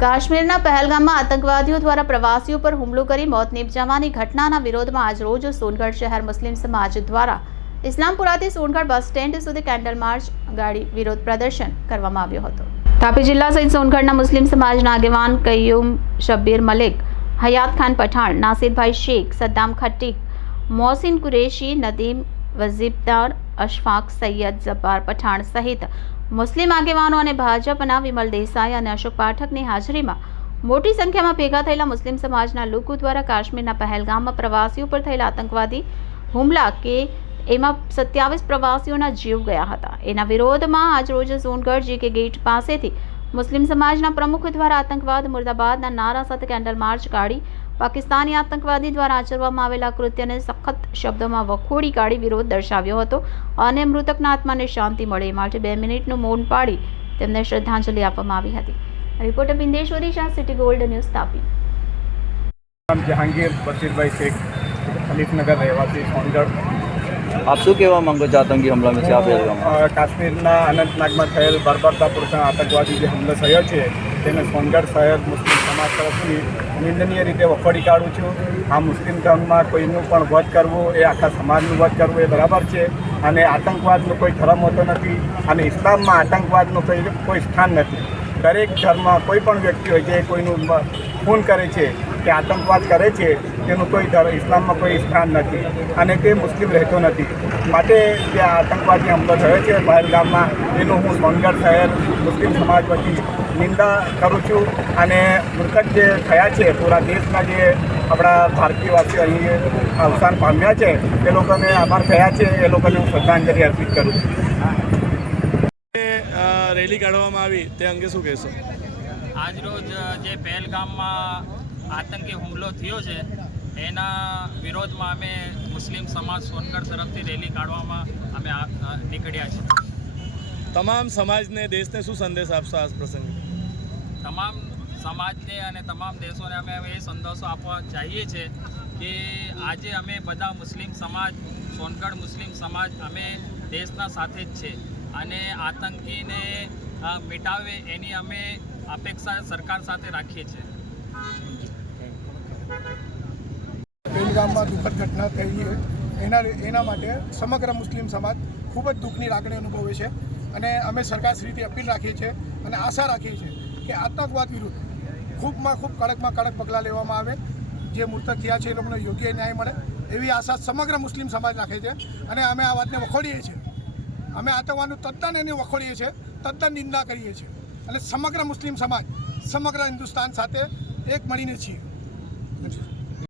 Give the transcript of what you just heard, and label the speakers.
Speaker 1: કાશ્મીરના પહેલગામમાં આતંકવાદીઓ દ્વારા પ્રવાસીઓ પર હુમલો કરી મોત નિપજાવવાની ઘટનાના વિરોધમાં આજરોજ સોનગઢ શહેર મુસ્લિમ સમાજ દ્વારા ઇસ્લામપુરાથી સોનગઢ બસ સ્ટેન્ડ સુધી કેન્ડલ માર્ચ ગાડી વિરોધ પ્રદર્શન કરવામાં આવ્યો હતો. તાપી જિલ્લા સહિત સોનગઢના મુસ્લિમ સમાજના આગેવાન કૈયુમ શબ્બીર મલિક, હયાત ખાન પઠાણ નાસિરભાઈ શેખ, સદ્દામ ખટ્ટીક મોહસિન કુરેશી, નદીમ વઝીબદાર અશફાક સૈયદ જબ્બાર પઠાણ સહિત મુસ્લિમ આગેવાનો અને ભાજપના વિમલ દેસાઈ અને અશોક પાઠકની હાજરીમાં મોટી સંખ્યામાં ભેગા થયેલા મુસ્લિમ સમાજના લોકો દ્વારા કાશ્મીરના પહેલગામમાં પ્રવાસીઓ પર થયેલા આતંકવાદી હુમલા કે એમાં સત્યાવીસ પ્રવાસીઓના જીવ ગયા હતા. એના વિરોધમાં આજરોજ સોનગઢ કે ગેટ પાસેથી મુસ્લિમ સમાજના પ્રમુખ દ્વારા આતંકવાદ, મુર્દાબાદના નારા સાથે કેન્ડલ માર્ચ કાઢી પાકિસ્તાની આતંકવાદી દ્વારા આચરવામાં આવેલા કૃત્યને સખત શબ્દોમાં વખોડી કાઢી વિરોધ દર્શાવ્યો હતો અને મૃતકના આત્માને શાંતિ મળે એ માટે બે મિનિટનું મૌન પાડી તેમને શ્રદ્ધાંજલિ આપવામાં આવી હતી. Reporter Bindeshwari Shah City Gold News Tapi.
Speaker 2: Jahangir Bashirbhai Sheikh Khalifnagar રહેવાસી સોનગઢ.
Speaker 3: આપ શું કહેવા માંગો છો? આતંકી હુમલામાં છે?
Speaker 2: આપ કાશ્મીરના અનંતનાગમાં થયેલ બર્બરતાપૂર્વક આતંકવાદી જે હુમલો થયો છે તેને સોનગઢ શહેર મુસ્લિમ સમાજ તરફથી નિંદનીય રીતે વખોડી કાઢું છું. આ મુસ્લિમ ધર્મમાં કોઈનું પણ વધ કરવું, એ આખા સમાજનું વધ કરવું એ બરાબર છે. અને આતંકવાદનો કોઈ ધર્મ હોતો નથી અને ઇસ્લામમાં આતંકવાદનું કોઈ કોઈ સ્થાન નથી. દરેક ધર્મ કોઈ પણ વ્યક્તિ હોય જે કોઈનું ખૂન કરે છે, કે આતંકવાદ કરે છે, તેનું કોઈ ઇસ્લામમાં કોઈ સ્થાન નથી. અને તે મુસ્લિમ રહેતો નથી. માટે જે આતંકવાદની હમલો થયો છે. ગામમાં એનું હું સોનગઢ શહેર મુસ્લિમ સમાજ વતી નિંદા કરું છું અને મૃતક જે થયા છે પૂરા દેશના જે આપણા ભારતીયવાસીઓ અહીં અવસાન પામ્યા છે એ લોકોને આભાર થયા છે એ લોકોને હું શ્રદ્ધાંજલિ અર્પિત કરું છું.
Speaker 4: રેલી કાઢવામાં આવી તે અંગે શું કહેશો?
Speaker 5: આજરોજ જે પહેલગામમાં આતંકી હુમલો થયો છે એના વિરોધમાં અમે મુસ્લિમ સમાજ સોનગઢ તરફથી રેલી કાઢવામાં અમે નીકળ્યા છીએ.
Speaker 4: તમામ સમાજને દેશને શું સંદેશ આપશો આ પ્રસંગે?
Speaker 5: તમામ સમાજને અને તમામ દેશોને અમે એ સંદેશો આપવા ચાહીએ છીએ કે આજે અમે બધા મુસ્લિમ સમાજ સોનગઢ મુસ્લિમ સમાજ અમે દેશના સાથે જ છે. અને આતંકીને મિટાવે એની અમે અપેક્ષા સરકાર સાથે રાખીએ છીએ.
Speaker 6: પહેલગામમાં દુઃખદ ઘટના થઈ એના એના માટે સમગ્ર મુસ્લિમ સમાજ ખૂબ જ દુઃખની લાગણી અનુભવે છે. અને અમે સરકારશ્રીથી અપીલ રાખીએ છીએ અને આશા રાખીએ છીએ કે આતંકવાદ વિરુદ્ધ ખૂબમાં ખૂબ કડકમાં કડક પગલાં લેવામાં આવે. જે મૃતક થયા છે એ લોકોને યોગ્ય ન્યાય મળે. એવી આશા સમગ્ર મુસ્લિમ સમાજ રાખે છે અને અમે આ વાતને વખોડીએ છીએ. અમે આતંકવાદનું તદ્દન એને વખોડીએ છીએ, તદ્દન નિંદા કરીએ છીએ અને સમગ્ર મુસ્લિમ સમાજ, સમગ્ર હિન્દુસ્તાન સાથે એક મળીને છીએ.